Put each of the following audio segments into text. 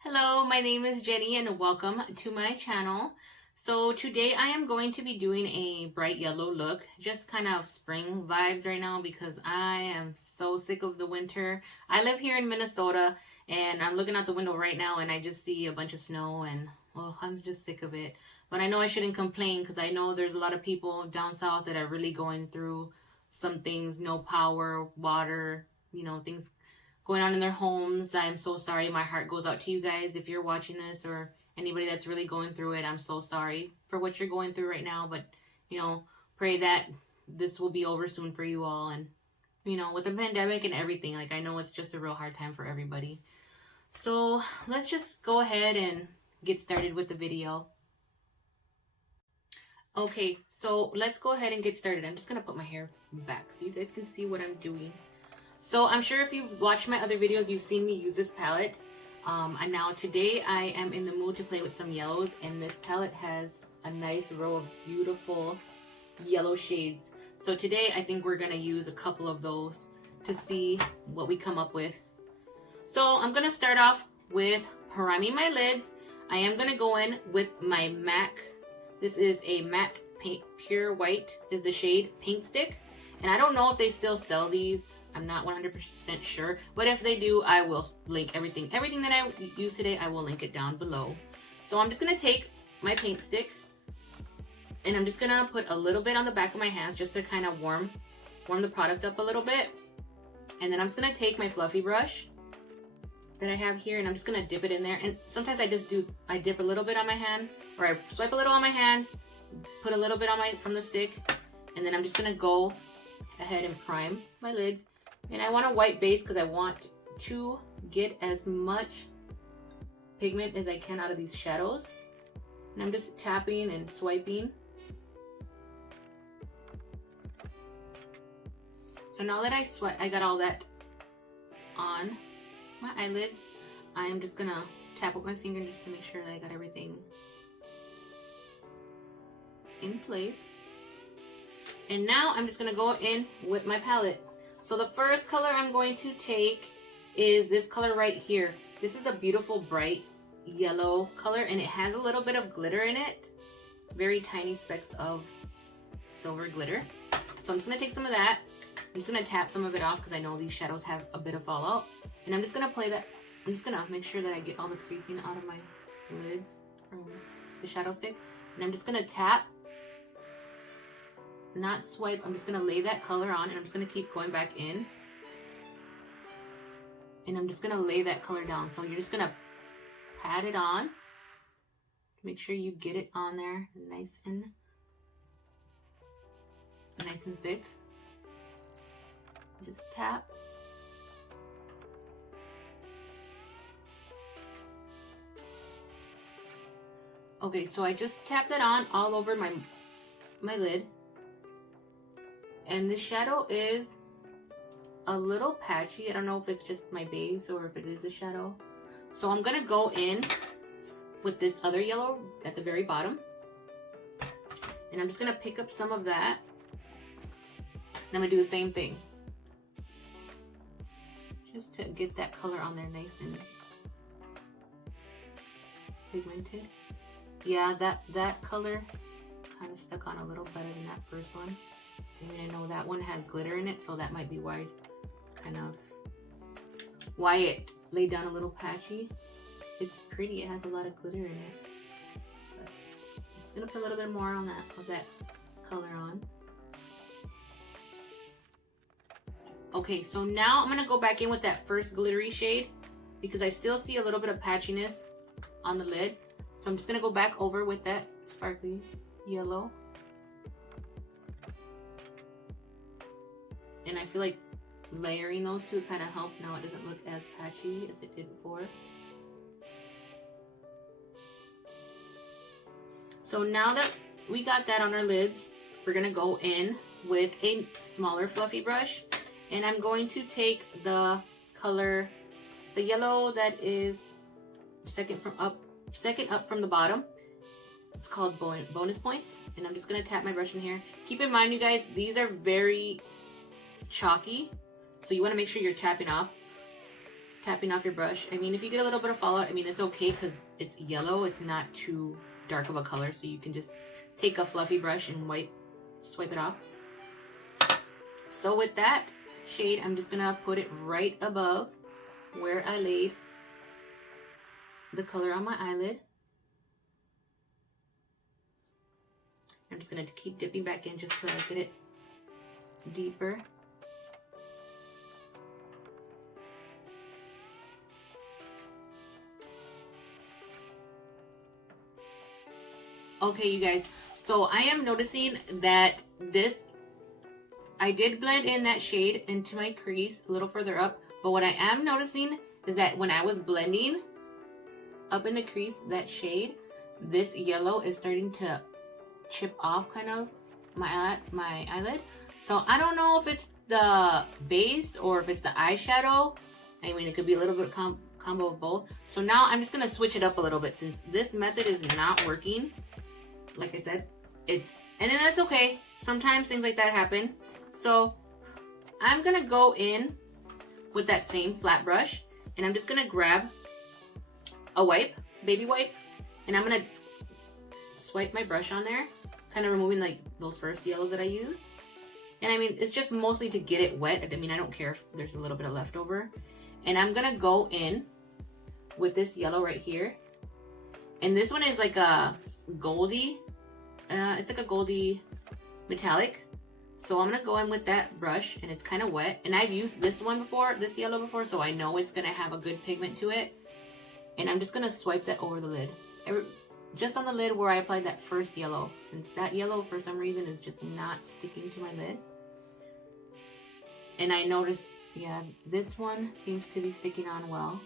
Hello, my name is Jenny and welcome to my channel. So today I am going to be doing a bright yellow look, just kind of spring vibes right now because I am so sick of the winter. I live here in Minnesota and I'm looking out the window right now and I just see a bunch of snow and well, I'm just sick of it. But I know I shouldn't complain because I know there's a lot of people down south that are really going through some things, no power, water, things going on in their homes. I'm so sorry. My heart goes out to you guys if you're watching this or anybody that's really going through it. I'm so sorry for what you're going through right now, but pray that this will be over soon for you all. And with the pandemic and everything, like I know it's just a real hard time for everybody. So let's just go ahead and get started with the video. Okay, so let's go ahead and get started. I'm just gonna put my hair back so you guys can see what I'm doing. So I'm sure if you've watched my other videos, you've seen me use this palette. And now today I am in the mood to play with some yellows, and this palette has a nice row of beautiful yellow shades. So today I think we're gonna use a couple of those to see what we come up with. So I'm gonna start off with priming my lids. I am gonna go in with my MAC. This is a matte paint, pure white is the shade, paint stick. And I don't know if they still sell these. I'm not 100% sure, but if they do, I will link everything. Everything that I use today, I will link it down below. So I'm just gonna take my paint stick and I'm just gonna put a little bit on the back of my hands just to kind of warm the product up a little bit. And then I'm just gonna take my fluffy brush that I have here and I'm just gonna dip it in there. And sometimes I dip a little bit on my hand, or I swipe a little on my hand, put a little bit on from the stick, and then I'm just gonna go ahead and prime my lids. And I want a white base because I want to get as much pigment as I can out of these shadows. And I'm just tapping and swiping. So now that I got all that on my eyelids, I am just gonna tap with my finger just to make sure that I got everything in place. And now I'm just gonna go in with my palette. So the first color I'm going to take is this color right here. This is a beautiful bright yellow color and it has a little bit of glitter in it. Very tiny specks of silver glitter. So I'm just gonna take some of that. I'm just gonna tap some of it off because I know these shadows have a bit of fallout. And I'm just gonna play that. I'm just gonna make sure that I get all the creasing out of my lids from the shadow stick. And I'm just gonna tap, not swipe. I'm just gonna lay that color on and I'm just gonna keep going back in. And I'm just gonna lay that color down. So you're just gonna pat it on. Make sure you get it on there nice and thick. Just tap. Okay, so I just tapped that on all over my lid. And the shadow is a little patchy. I don't know if it's just my base or if it is a shadow. So I'm gonna go in with this other yellow at the very bottom. And I'm just gonna pick up some of that. And I'm gonna do the same thing. Just to get that color on there nice and pigmented. Yeah, that color kind of stuck on a little better than that first one. Even I know that one has glitter in it, so that might be why it laid down a little patchy. It's pretty, it has a lot of glitter in it. But I'm just gonna put a little bit more on that color on. Okay, so now I'm gonna go back in with that first glittery shade because I still see a little bit of patchiness on the lid. So I'm just gonna go back over with that sparkly yellow. And I feel like layering those two kind of help. Now it doesn't look as patchy as it did before. So now that we got that on our lids, we're gonna go in with a smaller fluffy brush. And I'm going to take the color, the yellow that is second up from the bottom, It's called bonus points. And I'm just going to tap my brush in here. Keep in mind, you guys, these are very chalky. So you want to make sure you're tapping off your brush. I mean, if you get a little bit of fallout, I mean, it's okay because it's yellow. It's not too dark of a color. So you can just take a fluffy brush and swipe it off. So with that shade, I'm just going to put it right above where I laid the color on my eyelid. I'm just going to keep dipping back in just till I get it deeper. Okay, you guys, so I am noticing that I did blend in that shade into my crease a little further up, but what I am noticing is that when I was blending up in the crease, that shade, this yellow is starting to chip off kind of my eyelid. So I don't know if it's the base or if it's the eyeshadow. I mean, it could be a little bit combo of both. So now I'm just gonna switch it up a little bit since this method is not working. Like I said, and then that's okay. Sometimes things like that happen. So I'm gonna go in with that same flat brush and I'm just gonna grab a baby wipe, and I'm gonna swipe my brush on there, kind of removing like those first yellows that I used. And I mean, it's just mostly to get it wet. I mean, I don't care if there's a little bit of leftover. And I'm gonna go in with this yellow right here. And this one is like a goldy, it's like a goldy metallic. So I'm gonna go in with that brush, and it's kind of wet. And I've used this yellow before, so I know it's gonna have a good pigment to it. And I'm just gonna swipe that over the lid. Just on the lid where I applied that first yellow, since that yellow for some reason is just not sticking to my lid. And I noticed, yeah, this one seems to be sticking on well.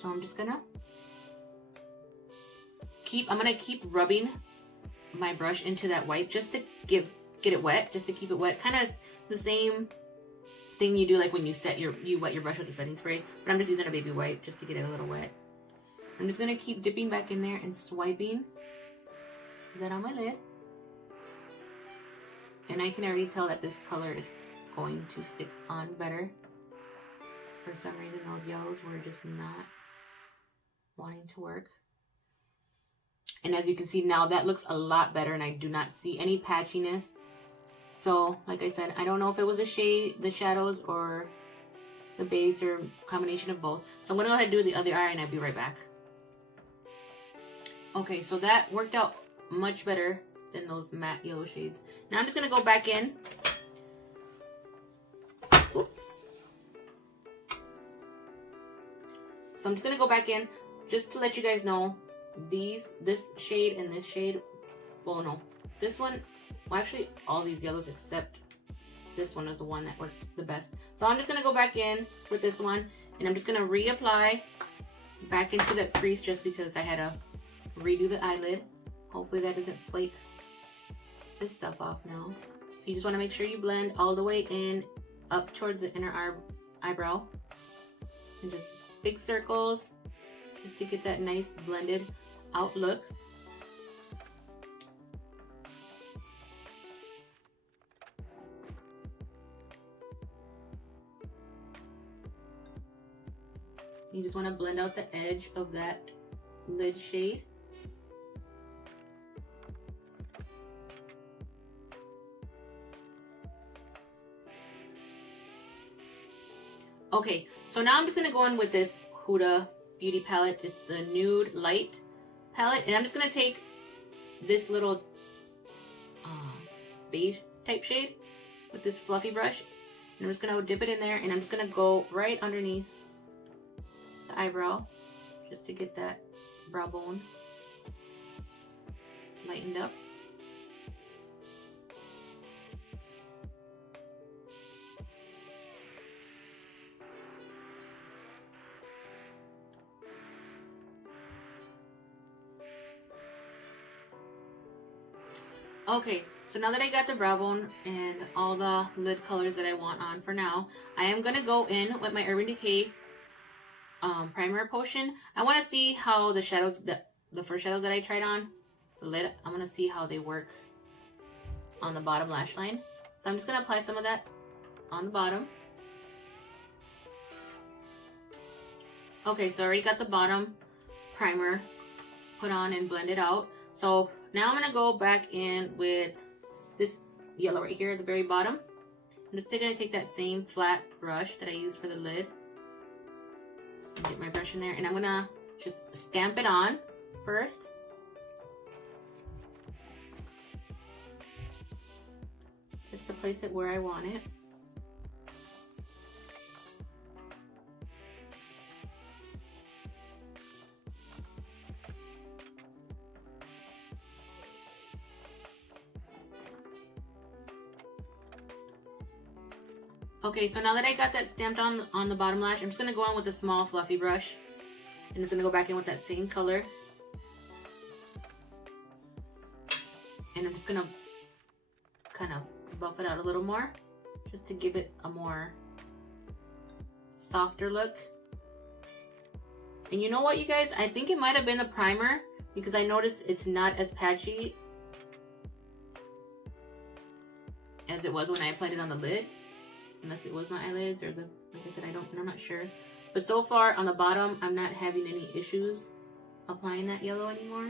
So I'm just gonna keep rubbing my brush into that wipe just to get it wet, just to keep it wet. Kind of the same thing you do like when you wet your brush with the setting spray, but I'm just using a baby wipe just to get it a little wet. I'm just gonna keep dipping back in there and swiping that on my lid. And I can already tell that this color is going to stick on better. For some reason, those yellows were just not wanting to work. And as you can see now, that looks a lot better, and I do not see any patchiness. So, like I said, I don't know if it was the shadows, or the base, or combination of both. So I'm gonna go ahead and do the other eye, and I'll be right back. Okay, so that worked out much better than those matte yellow shades. Now I'm just gonna go back in. Oop. So I'm just gonna go back in just to let you guys know this shade and this shade. Well, no, this one. Well, actually, all these yellows except this one is the one that worked the best. So I'm just gonna go back in with this one, and I'm just gonna reapply back into that crease just because I had to redo the eyelid. Hopefully that doesn't flake this stuff off now. So you just want to make sure you blend all the way in up towards the inner eyebrow, and just big circles just to get that nice blended out look. You just want to blend out the edge of that lid shade. Okay, so now I'm just going to go in with this Huda Beauty palette. It's the Nude Light palette. And I'm just going to take this little beige type shade with this fluffy brush. And I'm just going to dip it in there. And I'm just going to go right underneath the eyebrow just to get that brow bone lightened up. Okay, so now that I got the brow bone and all the lid colors that I want on for now, I am going to go in with my Urban Decay primer potion. I want to see how the shadows, the first shadows that I tried on, the lid, I'm gonna see how they work on the bottom lash line. So I'm just gonna apply some of that on the bottom. Okay, so I already got the bottom primer put on and blended out. So now I'm gonna go back in with this yellow right here at the very bottom. I'm just gonna take that same flat brush that I used for the lid and get my brush in there, and I'm gonna just stamp it on first. Just to place it where I want it. Okay, so now that I got that stamped on the bottom lash, I'm just gonna go in with a small fluffy brush. I'm just gonna go back in with that same color. And I'm just gonna kind of buff it out a little more, just to give it a more softer look. And you know what, you guys? I think it might have been the primer, because I noticed it's not as patchy as it was when I applied it on the lid. Unless it was my eyelids or the, like I said, I'm not sure. But so far on the bottom, I'm not having any issues applying that yellow anymore.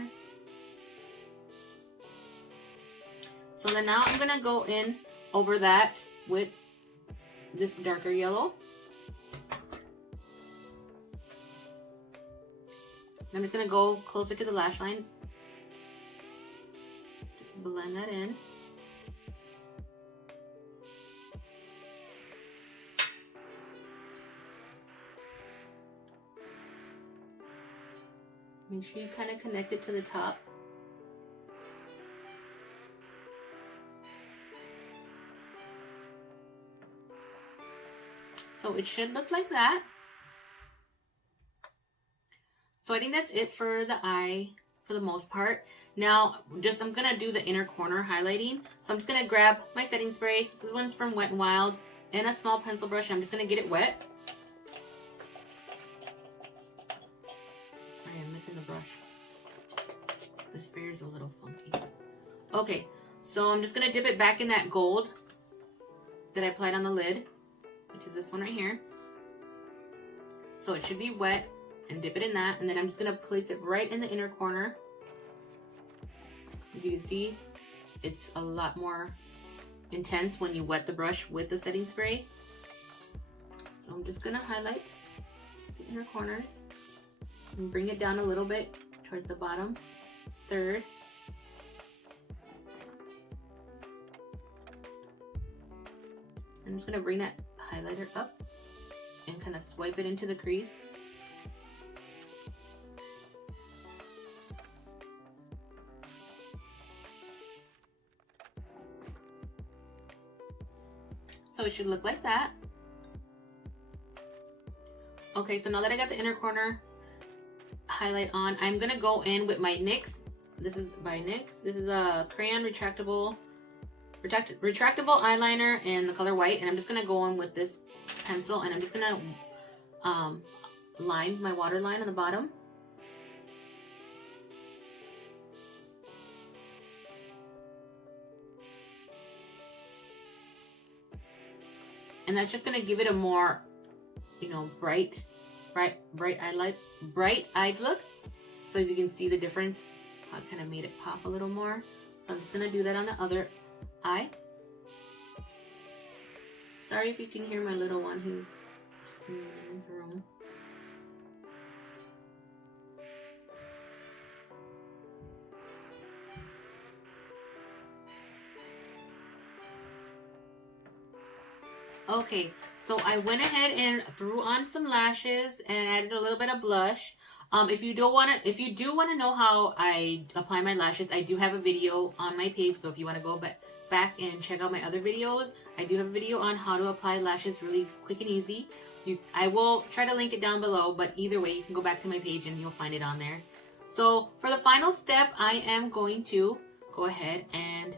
So then now I'm gonna go in over that with this darker yellow. I'm just gonna go closer to the lash line. Just blend that in. Make sure you kind of connect it to the top. So it should look like that. So I think that's it for the eye for the most part. Now, I'm gonna do the inner corner highlighting. So I'm just gonna grab my setting spray. This one's from Wet n Wild, and a small pencil brush. I'm just gonna get it wet. The brush. The sprayer is a little funky. Okay, so I'm just gonna dip it back in that gold that I applied on the lid, which is this one right here. So it should be wet, and dip it in that, and then I'm just gonna place it right in the inner corner. As you can see, it's a lot more intense when you wet the brush with the setting spray. So I'm just gonna highlight the inner corners and bring it down a little bit towards the bottom third. I'm just gonna bring that highlighter up and kind of swipe it into the crease. So it should look like that. Okay, so now that I got the inner corner highlight on, I'm gonna go in with my NYX. This is by NYX. This is a crayon retractable eyeliner in the color white, and I'm just gonna go in with this pencil, and I'm just gonna line my water line on the bottom. And that's just gonna give it a more, you know, bright eyed look. So as you can see the difference, I kind of made it pop a little more. So I'm just gonna do that on the other eye. Sorry if you can hear my little one who's singing in his room. Okay, so I went ahead and threw on some lashes and added a little bit of blush. If you do want to know how I apply my lashes, I do have a video on my page. So if you want to go back and check out my other videos, I do have a video on how to apply lashes really quick and easy. I will try to link it down below, but either way, you can go back to my page and you'll find it on there. So for the final step, I am going to go ahead and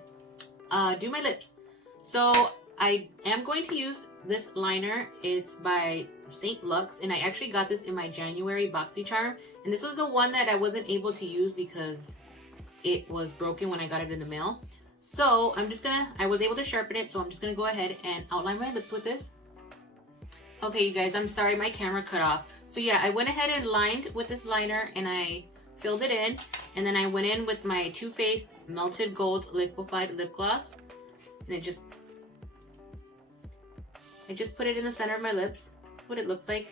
do my lips. So I am going to use this liner. It's by St. Lux, and I actually got this in my January BoxyCharm, and this was the one that I wasn't able to use because it was broken when I got it in the mail. So I was able to sharpen it, so I'm just gonna go ahead and outline my lips with this. Okay, you guys, I'm sorry, my camera cut off. So yeah, I went ahead and lined with this liner and I filled it in. And then I went in with my Too Faced Melted Gold Liquefied Lip Gloss. And I just put it in the center of my lips. That's what it looks like.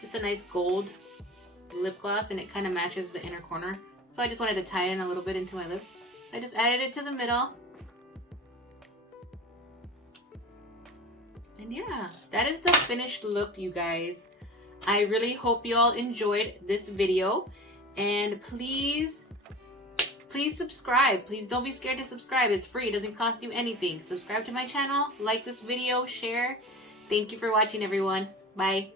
Just a nice gold lip gloss, and it kind of matches the inner corner. So I just wanted to tie it in a little bit into my lips. I just added it to the middle. And yeah, that is the finished look, you guys. I really hope you all enjoyed this video. And please subscribe. Please don't be scared to subscribe. It's free. It doesn't cost you anything. Subscribe to my channel. Like this video. Share. Thank you for watching, everyone. Bye.